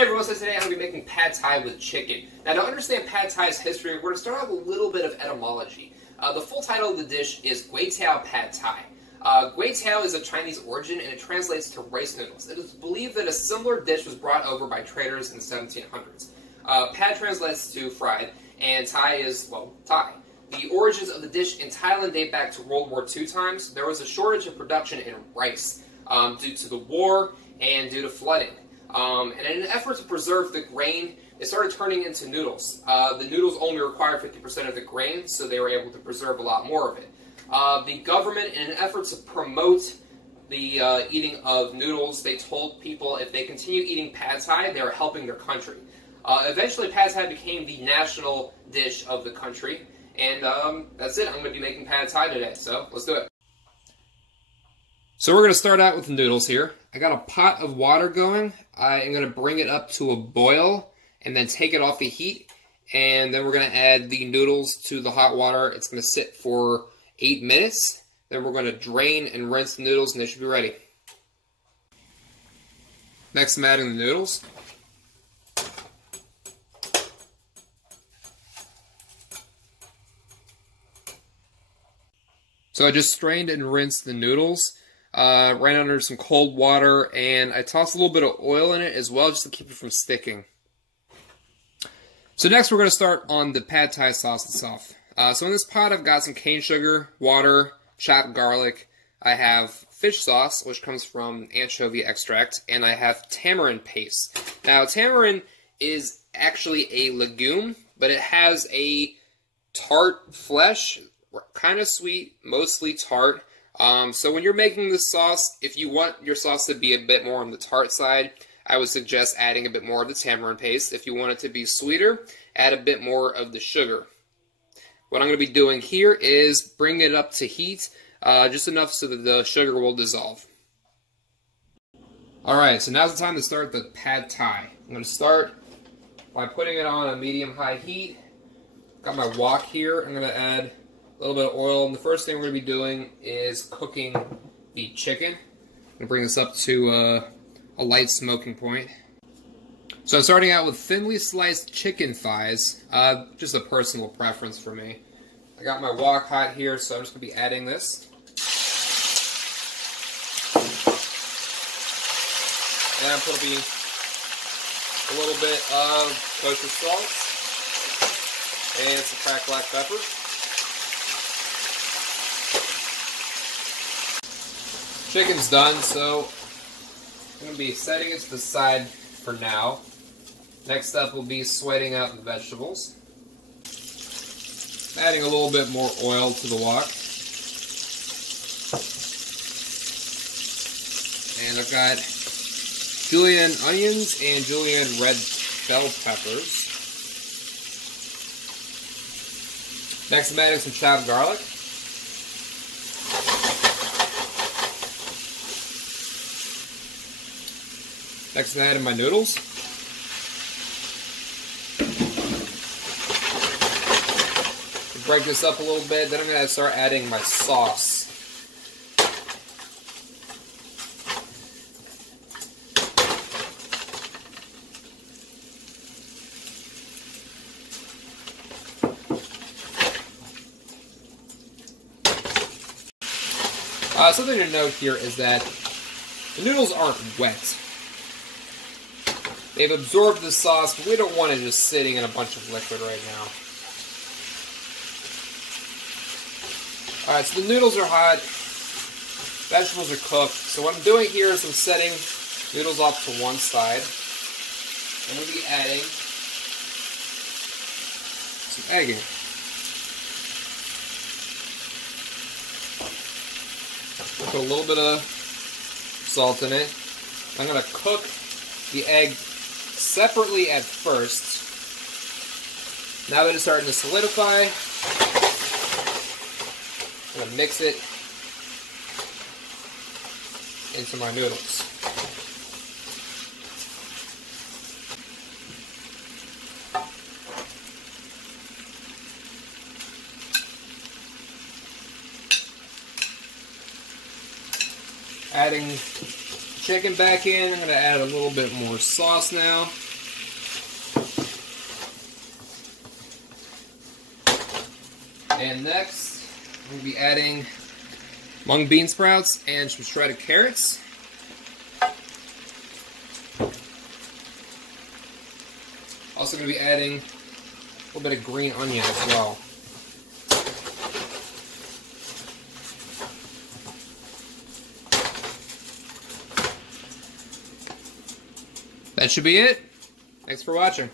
Hey everyone, so today I'm going to be making pad thai with chicken. Now to understand pad thai's history, we're going to start out with a little bit of etymology. The full title of the dish is Gui Tiao Pad Thai. Gui Tiao is of Chinese origin and it translates to rice noodles. It is believed that a similar dish was brought over by traders in the 1700s. Pad translates to fried, and Thai is, well, Thai. The origins of the dish in Thailand date back to World War II times. There was a shortage of production in rice due to the war and due to flooding. And in an effort to preserve the grain, they started turning into noodles. The noodles only required 50% of the grain, so they were able to preserve a lot more of it. The government, in an effort to promote the eating of noodles, they told people if they continue eating pad thai, they were helping their country. Eventually, pad thai became the national dish of the country, and that's it. I'm going to be making pad thai today, so let's do it. So we're going to start out with the noodles here. I got a pot of water going. I am going to bring it up to a boil and then take it off the heat. And then we're going to add the noodles to the hot water. It's going to sit for 8 minutes. Then we're going to drain and rinse the noodles and they should be ready. Next I'm adding the noodles. So I just strained and rinsed the noodles. Ran under some cold water, and I tossed a little bit of oil in it as well, just to keep it from sticking. So next we're going to start on the pad thai sauce itself. So in this pot I've got some cane sugar, water, chopped garlic. I have fish sauce, which comes from anchovy extract, and I have tamarind paste. Now tamarind is actually a legume, but it has a tart flesh, kind of sweet, mostly tart. So when you're making this sauce, if you want your sauce to be a bit more on the tart side, I would suggest adding a bit more of the tamarind paste. If you want it to be sweeter, add a bit more of the sugar. What I'm going to be doing here is bring it up to heat, just enough so that the sugar will dissolve. Alright, so now's the time to start the pad thai. I'm going to start by putting it on a medium-high heat. Got my wok here. I'm going to add a little bit of oil, and the first thing we're going to be doing is cooking the chicken. I'm going to bring this up to a light smoking point. So I'm starting out with thinly sliced chicken thighs, just a personal preference for me. I got my wok hot here, so I'm just going to be adding this. And I'm going to be a little bit of kosher salt and some cracked black pepper. Chicken's done, so I'm going to be setting it to the side for now. Next up will be sweating out the vegetables. Adding a little bit more oil to the wok. And I've got julienne onions and julienne red bell peppers. Next I'm adding some chopped garlic. Next I'm adding my noodles. Break this up a little bit, then I'm going to start adding my sauce. Something to note here is that the noodles aren't wet. They've absorbed the sauce, but we don't want it just sitting in a bunch of liquid right now. Alright, so the noodles are hot, vegetables are cooked, so what I'm doing here is I'm setting noodles off to one side. I'm going to be adding some egg. Put a little bit of salt in it. I'm going to cook the egg separately at first. Now that it's starting to solidify, I'm going to mix it into my noodles. Adding chicken back in, I'm going to add a little bit more sauce now. And next, we'll be adding mung bean sprouts and some shredded carrots. Also going to be adding a little bit of green onion as well. That should be it. Thanks for watching.